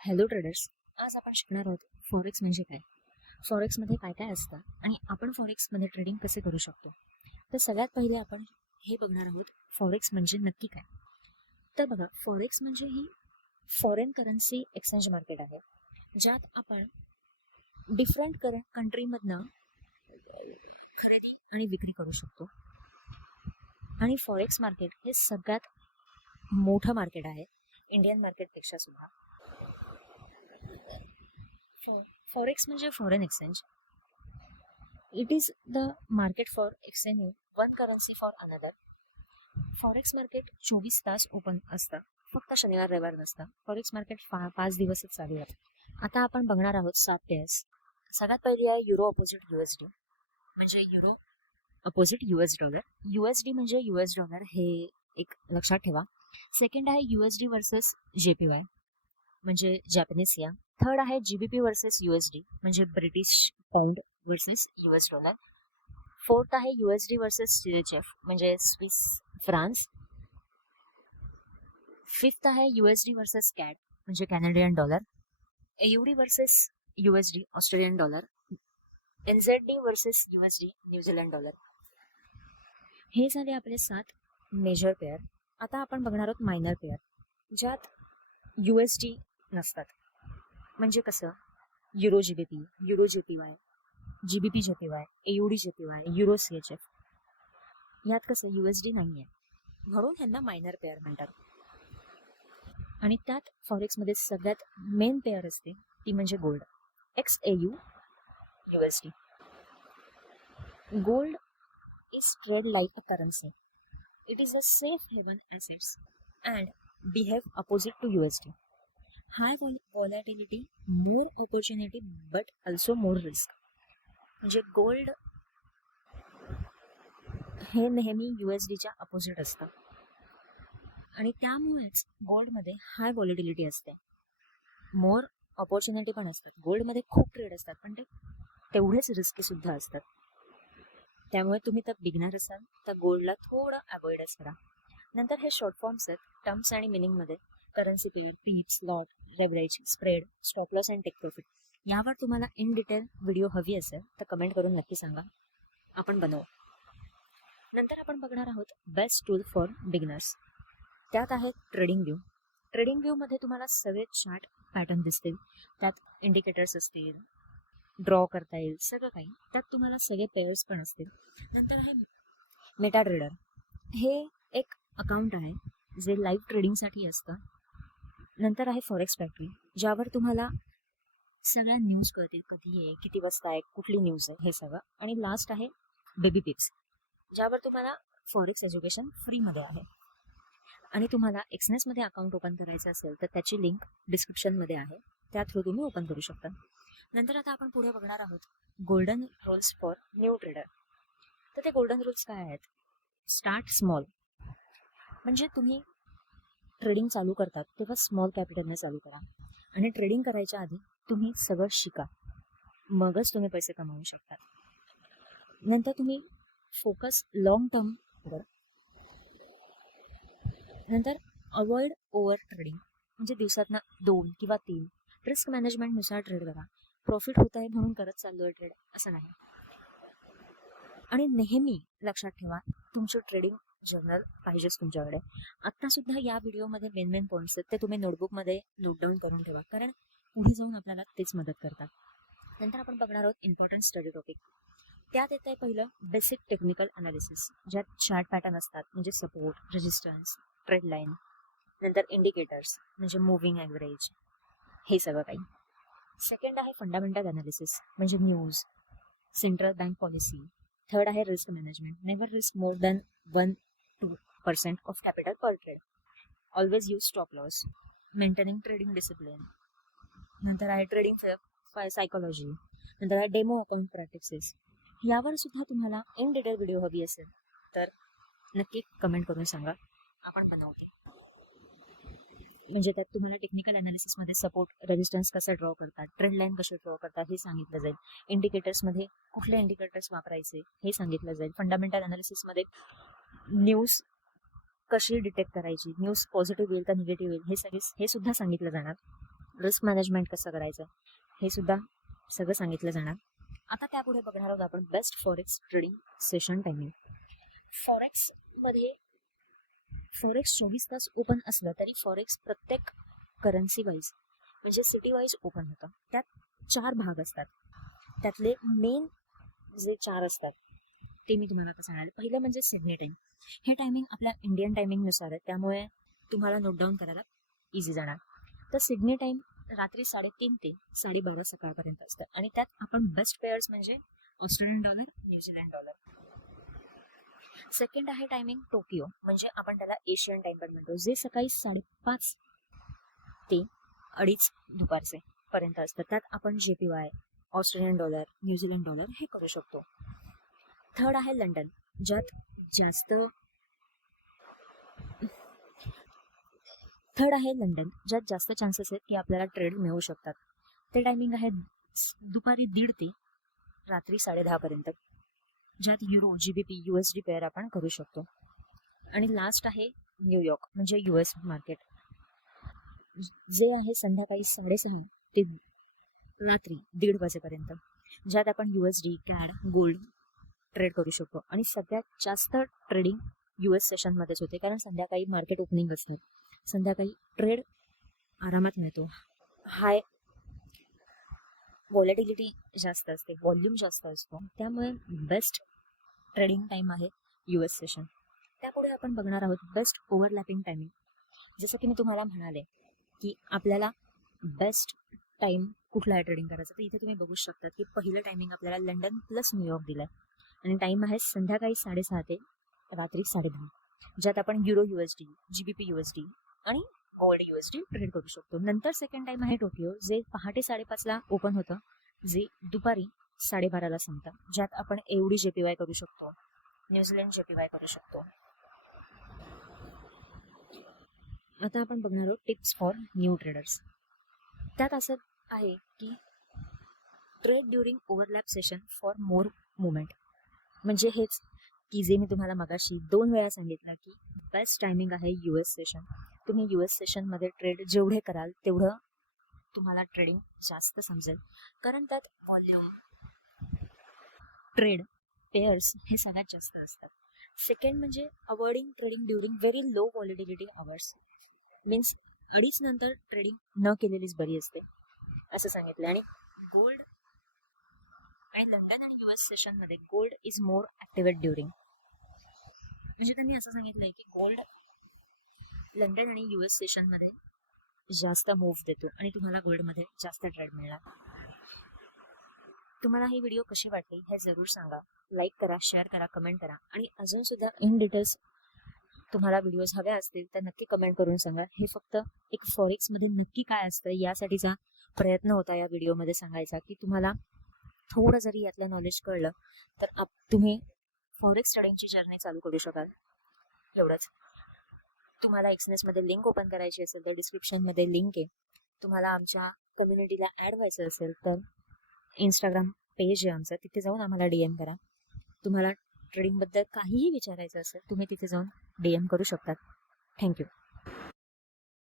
Hello traders. आज आपण शिकणार आहोत फॉरेक्स म्हणजे काय, फॉरेक्समध्ये काय काय असतं आणि आपण फॉरेक्समध्ये ट्रेडिंग कसे करू शकतो. तर सगळ्यात पहिले आपण हे बघणार आहोत फॉरेक्स म्हणजे नक्की काय. तर बघा, फॉरेक्स म्हणजे ही फॉरेन करन्सी एक्सचेंज मार्केट आहे, ज्यात आपण डिफरंट कंट्रीमधनं खरेदी आणि विक्री करू शकतो. आणि फॉरेक्स मार्केट हे सगळ्यात मोठं मार्केट आहे इंडियन मार्केटपेक्षा सुद्धा. फॉरेक्स म्हणजे foreign exchange. It is the market for exchanging one currency for another. Forex market 24 तास ओपन असतं, फक्त शनिवार रविवार नसतं. फॉरेक्स मार्केट 5 दिवसच चालू आहे. आता आपण बघणार आहोत 7 पेअर्स. सगळ्यात पहिली आहे युरो अपोजिट USD, म्हणजे euro opposite US dollar. USD म्हणजे US डॉलर, हे एक लक्षात ठेवा. सेकंड आहे USD वर्सेस JPY, म्हणजे जॅपनीज या. थर्ड आहे GBP वर्सेस USD, म्हणजे British pound versus US dollar. Fourth आहे USD वर्सेस CHF, म्हणजे स्विस फ्रान्स. फिफ्थ आहे USD वर्सेस CAD, म्हणजे Canadian dollar. AUD versus USD Australian dollar. NZD versus USD New Zealand dollar. हे झाले आपले 7 major pair. आता आपण बघणार आहोत मायनर पेअर, ज्यात USD नसतात. म्हणजे कसं, euro GBP, euro JPY, GBP JPY, AUD JPY, euro CHF. यात कसं USD नाही आहे, म्हणून ह्यांना मायनर पेअर म्हणतात. आणि त्यात फॉरेक्समध्ये सगळ्यात मेन पेअर असते ती म्हणजे gold, XAU USD. Gold is trade like a currency. It is a safe haven assets and behave opposite to USD. High volatility, more opportunity, but also more risk. म्हणजे gold हे नेहमी USDच्या opposite असतं आणि त्यामुळेच गोल्डमध्ये हाय volatility असते, मोर opportunity पण असतात. गोल्डमध्ये खूप ट्रेड असतात, पण ते तेवढेच रिस्की सुद्धा असतात. त्यामुळे तुम्ही तर बिगनर असाल तर गोल्डला थोडं अवॉइडच करा. नंतर हे शॉर्ट फॉर्म्स आहेत टर्म्स आणि मिनिंगमध्ये: currency pair, pips, lot, leverage, spread, stop loss and take profit. यावर तुम्हाला इन डिटेल व्हिडिओ हवी असेल तर कमेंट करून नक्की सांगा, आपण बनवू. नंतर आपण बघणार आहोत बेस्ट टूल फॉर बिगनर्स. त्यात आहे ट्रेडिंग व्यू. ट्रेडिंग व्ह्यूमध्ये तुम्हाला सगळे चार्ट पॅटर्न दिसतील, त्यात इंडिकेटर्स असतील, ड्रॉ करता येईल, सगळं काही. त्यात तुम्हाला सगळे पेअर्स पण असतील. नंतर आहे मेटा ट्रेडर. हे एक अकाउंट आहे जे लाईव्ह ट्रेडिंगसाठी असतं. नंतर आहे फॉरेक्स फॅक्टरी, ज्यावर तुम्हाला सगळ्या न्यूज कळतील, कधी आहे, किती वाजता आहे, कुठली न्यूज आहे, हे सगळं. आणि लास्ट आहे बेबी पिप्स, ज्यावर तुम्हाला फॉरेक्स एज्युकेशन फ्रीमध्ये आहे. आणि तुम्हाला एक्सनेसमध्ये अकाउंट ओपन करायचं असेल तर त्याची लिंक डिस्क्रिप्शनमध्ये आहे, त्या थ्रू तुम्ही ओपन करू शकता. नंतर आता आपण पुढे बघणार आहोत golden rules for new trader. तर ते गोल्डन रूल्स काय आहेत? स्टार्ट स्मॉल, म्हणजे तुम्ही ट्रेडिंग चालू करतात तेव्हा स्मॉल कॅपिटलने चालू करा आणि ट्रेडिंग करायच्या आधी तुम्ही सगळं शिका, मगच तुम्ही पैसे कमावू शकतात. नंतर तुम्ही फोकस लॉंग टर्म करा. नंतर अवॉइड ओव्हर ट्रेडिंग, म्हणजे दिवसातनं 2 किंवा 3 रिस्क मॅनेजमेंटनुसार ट्रेड करा. प्रॉफिट होत आहे म्हणून करत चाललो आहे ट्रेड, असं नाही. आणि नेहमी लक्षात ठेवा, तुमचं ट्रेडिंग जर्नल पाहिजेच तुमच्याकडे. आत्ता सुद्धा या व्हिडिओमध्ये मेन पॉईंट्स आहेत, ते तुम्ही नोटबुकमध्ये नोट डाऊन करून ठेवा, कारण पुढे जाऊन आपल्याला तेच मदत करतात. नंतर आपण बघणार आहोत इम्पॉर्टंट स्टडी टॉपिक. त्यात येत आहे पहिलं बेसिक टेक्निकल अनालिसिस, ज्यात चार्ट पॅटर्न असतात, म्हणजे सपोर्ट, रेजिस्टन्स, ट्रेड लाईन. नंतर इंडिकेटर्स, म्हणजे मूव्हिंग ॲव्हरेज, हे सगळं काही. सेकंड आहे फंडामेंटल अनालिसिस, म्हणजे news, central bank policy. Third आहे risk management, never risk more than 1-2% of capital per trade. Always use stop loss. Maintaining trading discipline. नंतर आहे ट्रेडिंग सायकोलॉजी. नंतर आहे डेमो अकाउंट प्रॅक्टिसेस. यावर सुद्धा तुम्हाला इन डिटेल व्हिडिओ हवी असेल तर नक्की कमेंट करून सांगा, आपण बनवते. म्हणजे त्यात तुम्हाला टेक्निकल अनालिसिसमध्ये सपोर्ट, रेजिस्टन्स कसं ड्रॉ करतात, ट्रेंड लाईन कसे ड्रॉ करतात हे सांगितलं जाईल. इंडिकेटर्समध्ये कुठले इंडिकेटर्स वापरायचे हे सांगितलं जाईल. फंडामेंटल अनालिसिसमध्ये न्यूज कशी डिटेक्ट करायची, न्यूज पॉझिटिव्ह येईल का निगेटिव्ह येईल, हे सुद्धा सांगितलं जाणार. रिस्क मॅनेजमेंट कसं करायचं हे सुद्धा सगळं सांगितलं जाणार. आता त्यापुढे बघणार आहोत आपण best forex trading session timing. फॉरेक्समध्ये फॉरेक्स 24 तास ओपन असलं तरी फॉरेक्स प्रत्येक करन्सी वाईज म्हणजे सिटी वाईज ओपन होतं. त्यात 4 भाग असतात. त्यातले मेन जे 4 असतात ते मी तुम्हाला कसं सांगणार. पहिलं म्हणजे सिडनी टाईम. हे टायमिंग आपल्या इंडियन टायमिंगनुसार आहे, त्यामुळे तुम्हाला नोट डाऊन करायला इझी जाणार. तर सिडनी टाईम रात्री 3:30 ते 12:30 सकाळपर्यंत असतं आणि त्यात आपण बेस्ट पेअर्स म्हणजे Australian dollar, New Zealand dollar. Second आहे टायमिंग टोकियो, म्हणजे आपण त्याला एशियन टाइम पण म्हणतो, जे सकाळी 5:30 ते 2:30 दुपारचे पर्यंत असतं. त्यात आपण JPY, Australian dollar, New Zealand dollar हे करू शकतो. थर्ड आहे लंडन, ज्यात जास्त चान्सेस आहेत की आपल्याला ट्रेड मिळू शकतात. ते टायमिंग आहे दुपारी 1:30 ते रात्री 10:30 पर्यंत, ज्यात युरो, GBP, USD पेअर आपण करू शकतो. आणि लास्ट आहे न्यूयॉर्क म्हणजे US मार्केट, जे आहे संध्याकाळी 6:30 ते रात्री 1:30 वाजेपर्यंत, ज्यात आपण USD, CAD, गोल्ड ट्रेड करू शकतो. आणि सगळ्यात जास्त ट्रेडिंग US सेशनमध्येच होते, कारण संध्याकाळी मार्केट ओपनिंग असतात, संध्याकाळी ट्रेड आरामात मिळतो, हाय व्हॉलेटिलिटी जास्त असते, व्हॉल्यूम जास्त असतो, त्यामुळे बेस्ट ट्रेडिंग टाईम आहे US सेशन. त्यापुढे आपण बघणार आहोत बेस्ट ओव्हरलॅपिंग टायमिंग. जसं की मी तुम्हाला म्हणाले की आपल्याला बेस्ट टाईम कुठला आहे ट्रेडिंग करायचं, तर इथे तुम्ही बघू शकता की पहिलं टायमिंग आपल्याला लंडन प्लस न्यूयॉर्क दिलं आहे आणि टाईम आहे संध्याकाळी 6:30 ते रात्री 10:30, ज्यात आपण युरो USD, GBP USD आणि गोल्ड USD ट्रेड करू शकतो. नंतर सेकंड टाइम आहे टोकियो, जे पहाटे 5:30 ओपन होतं, जे दुपारी 12:30 संपतं, ज्यात आपण एवढी JPY करू शकतो, न्यूझीलंड JPY करू शकतो. आता आपण बघणार आहोत टिप्स फॉर न्यू ट्रेडर्स. त्यात असं आहे की trade during overlap session for more movement, म्हणजे हेच की जे मी तुम्हाला मगाशी 2 वेळा सांगितलं की बेस्ट टायमिंग आहे US सेशन. तुम्ही US सेशनमध्ये ट्रेड जेवढे कराल तेवढं तुम्हाला ट्रेडिंग जास्त समजेल, कारण त्यात व्हॉल्यूम, ट्रेड, पेअर्स हे सगळ्यात जास्त असतात. सेकंड म्हणजे avoiding trading during very low volatility hours, means 2:30 नंतर ट्रेडिंग न केलेलीच बरी असते असं सांगितलं. आणि गोल्ड आणि लंडन आणि US सेशनमध्ये gold is more activate during, म्हणजे त्यांनी असं सांगितलंय की गोल्ड लंडन आणि US सेशनमध्ये जास्त मूव्ह देतो आणि तुम्हाला गोल्डमध्ये जास्त ट्रेड मिळणार. तुम्हाला ही व्हिडिओ कशी वाटली हे जरूर सांगा, लाईक करा, शेअर करा, कमेंट करा, आणि अजून सुद्धा इन डिटेल्स तुम्हाला व्हिडिओज हव्या असतील तर नक्की कमेंट करून सांगा. हे फक्त एक फॉरेक्समध्ये नक्की काय असतं यासाठीचा प्रयत्न होता या व्हिडिओमध्ये सांगायचा, की तुम्हाला थोडं जरी यातलं नॉलेज कळलं तर तुम्ही फॉरेक्स ट्रेडिंगची जर्नी चालू करू शकाल. एवढंच. तुम्हाला एक्सनेसमध्ये लिंक ओपन करायची असेल तर डिस्क्रिप्शनमध्ये लिंक आहे. तुम्हाला आमच्या कम्युनिटीला ॲड व्हायचं असेल तर इंस्टाग्राम पेज आहे आमचं, तिथे जाऊन आम्हाला DM करा. तुम्हाला ट्रेडिंगबद्दल काहीही विचारायचं असेल तुम्ही तिथे जाऊन DM करू शकतात. थँक्यू.